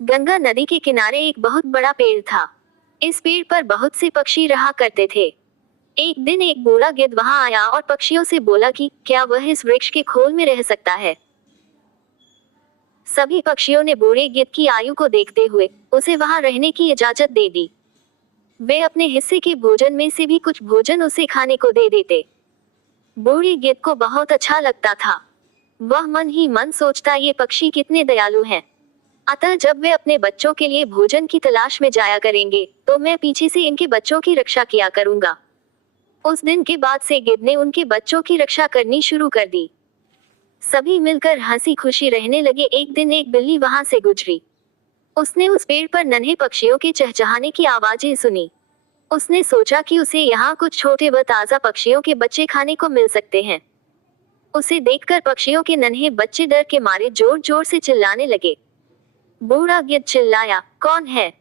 गंगा नदी के किनारे एक बहुत बड़ा पेड़ था। इस पेड़ पर बहुत से पक्षी रहा करते थे। एक दिन एक बूढ़ा गिद्ध वहां आया और पक्षियों से बोला कि क्या वह इस वृक्ष के खोल में रह सकता है। सभी पक्षियों ने बूढ़े गिद्ध की आयु को देखते हुए उसे वहां रहने की इजाजत दे दी। वे अपने हिस्से के भोजन में से भी कुछ भोजन उसे खाने को दे देते। बूढ़े गिद्ध को बहुत अच्छा लगता था। वह मन ही मन सोचता, ये पक्षी कितने दयालु हैं। अतः जब वे अपने बच्चों के लिए भोजन की तलाश में जाया करेंगे तो मैं पीछे से इनके बच्चों की रक्षा किया करूंगा। उस दिन के बाद से गिद्ध ने उनके बच्चों की रक्षा करनी शुरू कर दी। सभी मिलकर हंसी खुशी रहने लगे। एक दिन एक बिल्ली वहां से गुजरी। उसने उस पेड़ पर नन्हे पक्षियों के चहचहाने की आवाजें सुनी। उसने सोचा कि उसे यहाँ कुछ छोटे व ताजा पक्षियों के बच्चे खाने को मिल सकते हैं। उसे देखकर पक्षियों के नन्हे बच्चे डर के मारे जोर जोर से चिल्लाने लगे। बूढ़ा गिद्ध चिल्लाया, कौन है?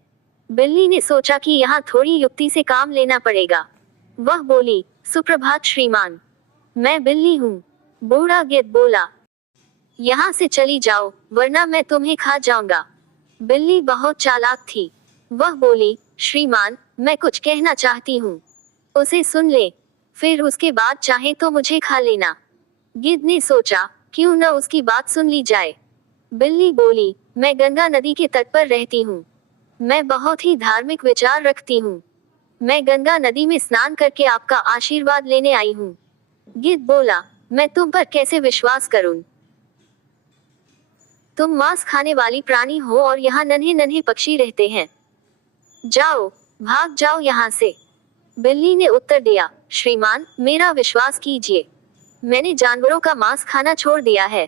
बिल्ली ने सोचा कि यहाँ थोड़ी युक्ति से काम लेना पड़ेगा। वह बोली, सुप्रभात श्रीमान, मैं बिल्ली हूँ। बूढ़ा गिद्ध बोला, यहाँ से चली जाओ वरना मैं तुम्हें खा जाऊंगा। बिल्ली बहुत चालाक थी। वह बोली, श्रीमान, मैं कुछ कहना चाहती हूँ, उसे सुन ले, फिर उसके बाद चाहे तो मुझे खा लेना। गिद्ध ने सोचा, क्यों न उसकी बात सुन ली जाए। बिल्ली बोली, मैं गंगा नदी के तट पर रहती हूँ। मैं बहुत ही धार्मिक विचार रखती हूँ। मैं गंगा नदी में स्नान करके आपका आशीर्वाद लेने आई हूँ। गिद्ध बोला, मैं तुम पर कैसे विश्वास करूँ? तुम मांस खाने वाली प्राणी हो और यहाँ नन्हे नन्हे पक्षी रहते हैं। जाओ, भाग जाओ यहाँ से। बिल्ली ने उत्तर दिया, श्रीमान, मेरा विश्वास कीजिए, मैंने जानवरों का मांस खाना छोड़ दिया है।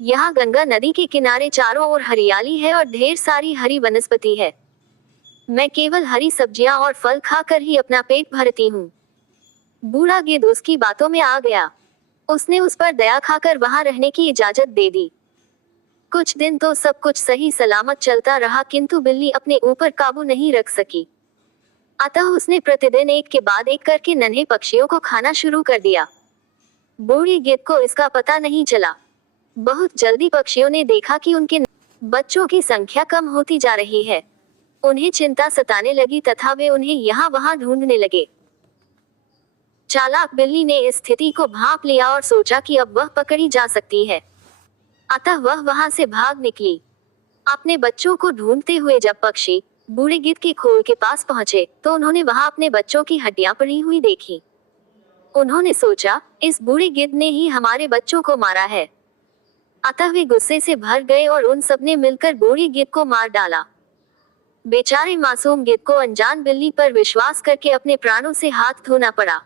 यहाँ गंगा नदी के किनारे चारों ओर हरियाली है और ढेर सारी हरी वनस्पति है। मैं केवल हरी सब्जियां और फल खाकर ही अपना पेट भरती हूँ। बूढ़ा गिद्ध उसकी बातों में आ गया। उसने उस पर दया खाकर वहां रहने की इजाजत दे दी। कुछ दिन तो सब कुछ सही सलामत चलता रहा, किंतु बिल्ली अपने ऊपर काबू नहीं रख सकी। अतः उसने प्रतिदिन एक के बाद एक करके नन्हे पक्षियों को खाना शुरू कर दिया। बूढ़े गिद्ध को इसका पता नहीं चला। बहुत जल्दी पक्षियों ने देखा कि उनके बच्चों की संख्या कम होती जा रही है। उन्हें चिंता सताने लगी तथा वे उन्हें यहाँ वहां ढूंढने लगे। चालाक बिल्ली ने इस स्थिति को भांप लिया और सोचा कि अब वह पकड़ी जा सकती है। अतः वह वहां से भाग निकली। अपने बच्चों को ढूंढते हुए जब पक्षी बूढ़े गिद्ध के खोल के पास पहुंचे तो उन्होंने वहां अपने बच्चों की हड्डियां पड़ी हुई देखी। उन्होंने सोचा, इस बूढ़े गिद्ध ने ही हमारे बच्चों को मारा है। अतः वे गुस्से से भर गए और उन सब ने मिलकर बूढ़े गिद्ध को मार डाला। बेचारे मासूम गिद्ध को अनजान बिल्ली पर विश्वास करके अपने प्राणों से हाथ धोना पड़ा।